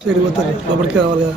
సైడ్కి పోతారు లోపలికి రావాలి కదా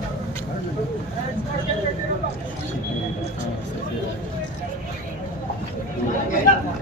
何?